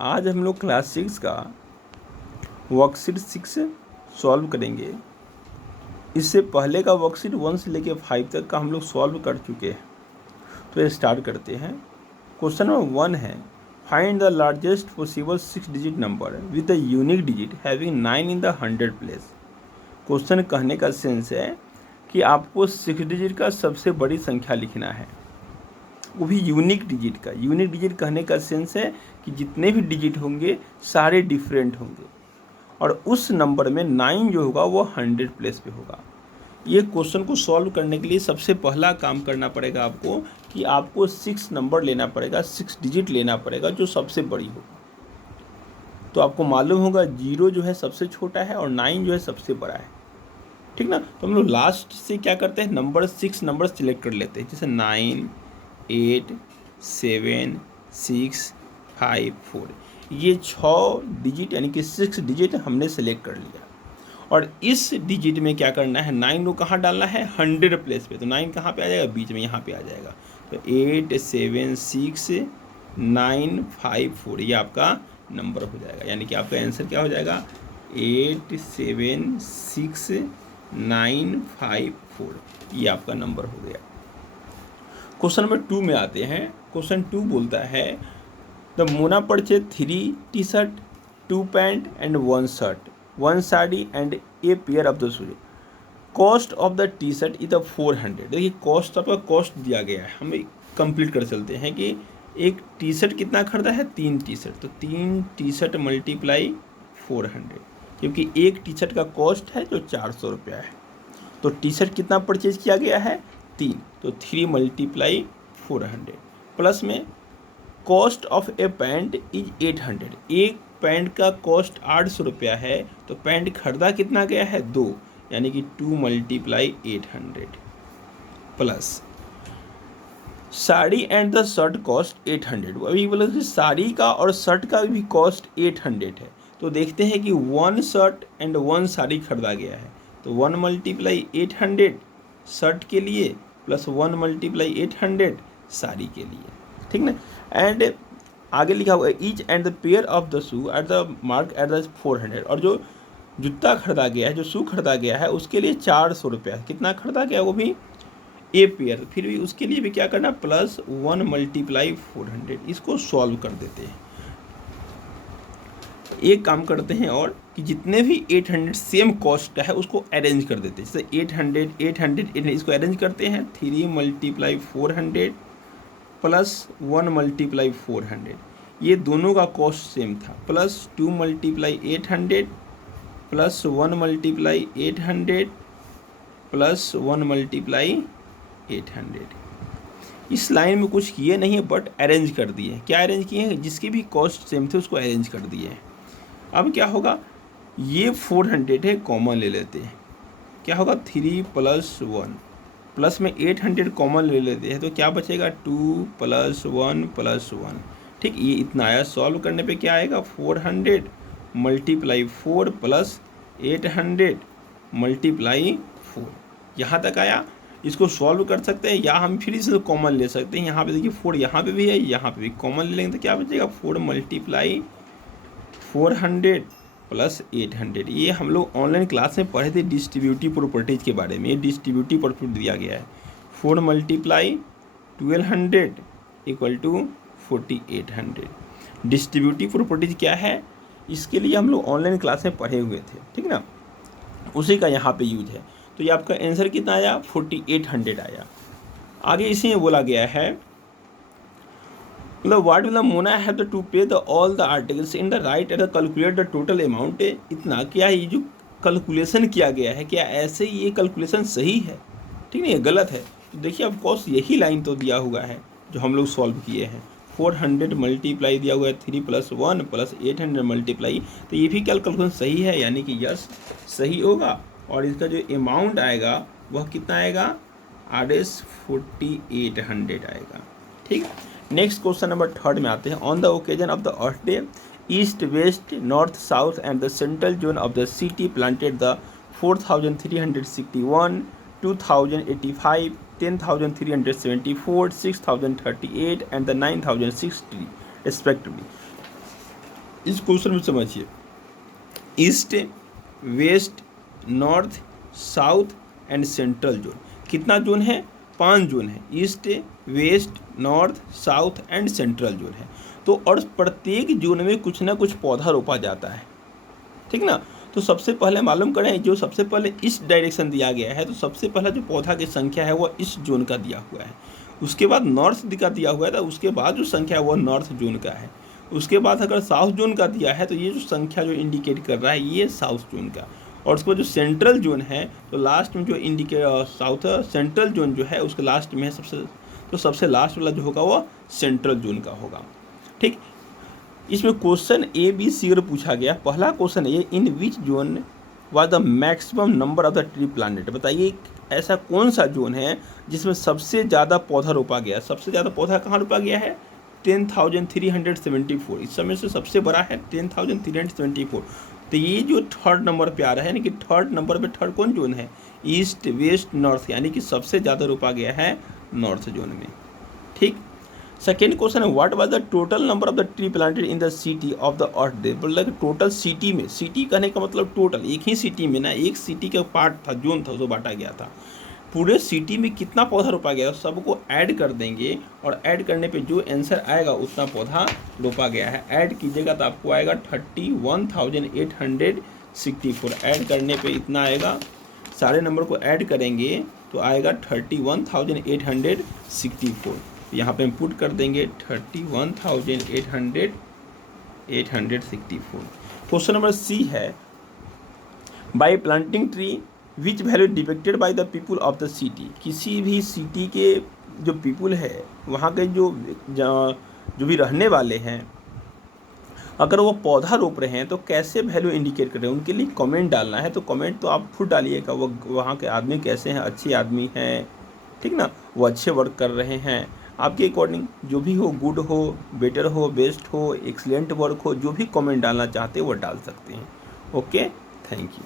आज हम लोग क्लास 6 का वर्कशीट 6 सॉल्व करेंगे। इससे पहले का वर्कशीट 1 से लेकर 5 तक का हम लोग सॉल्व कर चुके हैं। तो ये स्टार्ट करते हैं। क्वेश्चन नंबर 1 है, find the largest possible 6 digit number with the unique digit having 9 in the 100 place. Question कहने का सेंस है कि आपको 6 डिजिट का सबसे बड़ी संख्या लिखना है, वो भी यूनिक डिजिट का। यूनिक डिजिट कहने का सेंस है कि जितने भी डिजिट होंगे सारे डिफरेंट होंगे और उस नंबर में 9 जो होगा वो 100 प्लेस पे होगा। ये क्वेश्चन को सॉल्व करने के लिए सबसे पहला काम करना पड़ेगा आपको कि आपको 6 नंबर लेना पड़ेगा, 6 डिजिट लेना पड़ेगा जो सबसे बड़ी होगा। तो आपको मालूम होगा 0 जो है सबसे छोटा है और 9 जो है सबसे बड़ा है, ठीक ना। तो हम लोग लास्ट से क्या करते हैं, नंबर 6 नंबर सिलेक्ट कर लेते हैं, जैसे 9, 8, 7, 6, 5, 4। ये 6 डिजिट यानी कि 6 डिजिट हमने सेलेक्ट कर लिया। और इस डिजिट में क्या करना है, 9 को कहाँ डालना है, 100 प्लेस पे। तो 9 कहाँ पे आ जाएगा, बीच में यहाँ पे आ जाएगा। तो 8, 7, 6, 9, 5, 4 ये आपका नंबर हो जाएगा। यानी कि आपका आंसर क्या हो जाएगा, 8, 7, 6, 9, 5, 4 ये आपका नंबर हो गया। क्वेश्चन नंबर 2 में आते हैं। क्वेश्चन 2 बोलता है, the Mona purchase 3 T shirt, 2 pant and 1 shirt, 1 sari and a pair of the shoes. Cost of the T shirt is 400। देखिए कॉस्ट, आपका कॉस्ट दिया गया है, हम कंप्लीट कर चलते हैं कि एक टी शर्ट कितना खरीदा है, 3 टी शर्ट। तो 3 टी शर्ट मल्टीप्लाई 400, क्योंकि एक टी शर्ट का कॉस्ट है जो 400 रुपया है। तो टी शर्ट कितना परचेज किया गया है, 3। तो 3 मल्टीप्लाई 400 प्लस में cost of A pant is 800। एक पैंट का कॉस्ट 800 रुपया है, तो पैंट खरीदा कितना गया है, 2, यानी कि 2 multiply 800 plus sari and the shirt cost 800। अभी बोला कि साड़ी का और शर्ट का भी कॉस्ट 800 है। तो देखते हैं कि 1 शर्ट एंड 1 साड़ी खरीदा गया है। तो 1 मल्टीप्लाई 800 शर्ट के लिए प्लस 1 मल्टीप्लाई 800 साड़ी के लिए, ठीक ना। एंड आगे लिखा हुआ है each and the pair of the shoe at the mark at the 400। और जो जूता खरीदा गया है, जो शू खरीदा गया है, उसके लिए 400 रुपया। कितना खरीदा गया, वो भी ए पेयर। फिर भी उसके लिए भी क्या करना, प्लस 1 मल्टीप्लाई 400। इसको सॉल्व कर देते हैं। एक काम करते हैं और कि जितने भी 800 सेम कॉस्ट का है उसको अरेंज कर देते हैं। जैसे 800, 800, 800 इसको अरेंज करते हैं। 3 मल्टीप्लाई 400 प्लस 1 मल्टीप्लाई 400, ये दोनों का कॉस्ट सेम था। Plus 2 multiply 800 plus 1 multiply 800 plus 1 multiply 800। इस लाइन में कुछ किए नहीं है, बट अरेंज कर दिए। क्या अरेंज किए हैं, जिसके भी कॉस्ट सेम थे उसको अरेंज कर दिए हैं। अब क्या होगा, ये 400 है, कॉमन ले लेते हैं। क्या होगा, 3 प्लस 1 प्लस में 800 कॉमन ले लेते हैं। तो क्या बचेगा, 2 प्लस 1 प्लस 1, ठीक। ये इतना आया। सॉल्व करने पे क्या आएगा, 400 मल्टीप्लाई 4 प्लस 800 मल्टीप्लाई 4, यहाँ तक आया। इसको सॉल्व कर सकते हैं या हम फिर इसे कॉमन ले सकते हैं। यहाँ पे देखिए 4 यहाँ पे भी है, यहाँ पे भी कॉमन ले लेंगे तो क्या बचेगा, 4 मल्टीप्लाई 400 प्लस 800। ये हम लोग ऑनलाइन क्लास में पढ़े थे डिस्ट्रीब्यूटिव प्रॉपर्टीज़ के बारे में। ये डिस्ट्रीब्यूटिव प्रॉपर्टी दिया गया है। 4 multiply 1200 equal to 4800। Distributive properties क्या है, इसके लिए हम लोग ऑनलाइन क्लास में पढ़े हुए थे, ठीक ना। उसी का यहाँ पे यूज है। तो ये आपका आंसर कितना आया, 4800 आया। आगे इसी में बोला गया है, मतलब what will the Mona have to pay the all the articles in the right at the calculate the total amount. इतना क्या ये जो कैलकुलेशन किया गया है, क्या ऐसे ये कैलकुलेशन सही है, ठीक नहीं, ये गलत है। तो देखिए ऑफ कोर्स यही लाइन तो दिया हुआ है जो हम लोग सॉल्व किए हैं। 400 मल्टीप्लाई दिया हुआ है 3 प्लस 1 प्लस 800 मल्टीप्लाई। तो ये भी कैलकुलेशन सही है, यानी कि यस सही होगा। और इसका जो अमाउंट आएगा वह कितना आएगा, RS 4800 आएगा, ठीक। नेक्स्ट क्वेश्चन नंबर 3 में आते हैं। On the occasion of the earth day, east west north south and the central zone of the city planted the 4361, 2085, 10,374, 6,038 and the 9,060 respectively. इस क्वेश्चन में समझिए, east, west, north, south and central zone. कितना zone है? 5 zone है। East, west, north, south and central zone है। तो और प्रत्येक जोन में कुछ ना कुछ पौधा रोपा जाता है, ठीक ना। तो सबसे पहले मालूम करें, जो सबसे पहले इस डायरेक्शन दिया गया है, तो सबसे पहला जो पौधा की संख्या है वो इस जोन का दिया हुआ है। उसके बाद नॉर्थ का दिया हुआ है, तो उसके बाद जो संख्या है वो नॉर्थ जोन का है। उसके बाद अगर साउथ जोन का दिया है, तो ये जो संख्या जो इंडिकेट कर रहा है ये साउथ जोन का। और उसके बाद जो सेंट्रल जोन है, तो लास्ट में जो साउथ सेंट्रल जोन जो है उसके लास्ट में है सबसे लास्ट वाला जो होगा वो सेंट्रल जोन का होगा, ठीक। इसमें क्वेश्चन ए बी सी अगर पूछा गया, पहला क्वेश्चन ये, in which zone was the maximum number of the tree planted. बताइए ऐसा कौन सा जोन है जिसमें सबसे ज़्यादा पौधा रोपा गया। सबसे ज़्यादा पौधा कहाँ रोपा गया है? 10,374। इस समय से सबसे बड़ा है 10,374। तो ये जो थर्ड नंबर पे आ रहा है, यानी कि थर्ड नंबर पे थर्ड कौन जोन है? ईस्ट, वेस्ट, नॉर्थ, यानी कि सबसे ज़्यादा रोपा गया है नॉर्थ जोन में, ठीक। सेकेंड क्वेश्चन है, what was the total number of the tree planted in the city of the earth day. मतलब टोटल सिटी में, सिटी कहने का मतलब टोटल, एक ही सिटी में ना, एक सिटी का पार्ट था, जोन था, जो बांटा गया था। पूरे सिटी में कितना पौधा रोपा गया, सबको ऐड कर देंगे और ऐड करने पे जो आंसर आएगा उतना पौधा रोपा गया है। ऐड कीजिएगा तो आपको आएगा 31,864। ऐड करने पे इतना आएगा, सारे नंबर को ऐड करेंगे तो आएगा 31,864। यहाँ पे हम पुट कर देंगे 31,864। क्वेश्चन नंबर सी है, bye planting tree which value depicted by the people of the city. किसी भी सिटी के जो पीपुल है, वहाँ के जो भी रहने वाले हैं, अगर वो पौधा रोप रहे हैं तो कैसे वैल्यू इंडिकेट कर रहे हैं, उनके लिए कमेंट डालना है। तो कमेंट तो आप खुद डालिएगा, वो वहाँ के आदमी कैसे हैं, अच्छे आदमी हैं, ठीक ना, वो अच्छे वर्क कर रहे हैं। आपके अकॉर्डिंग जो भी हो, गुड हो, बेटर हो, बेस्ट हो, एक्सीलेंट वर्क हो, जो भी कमेंट डालना चाहते हैं वो डाल सकते हैं। Okay, thank you.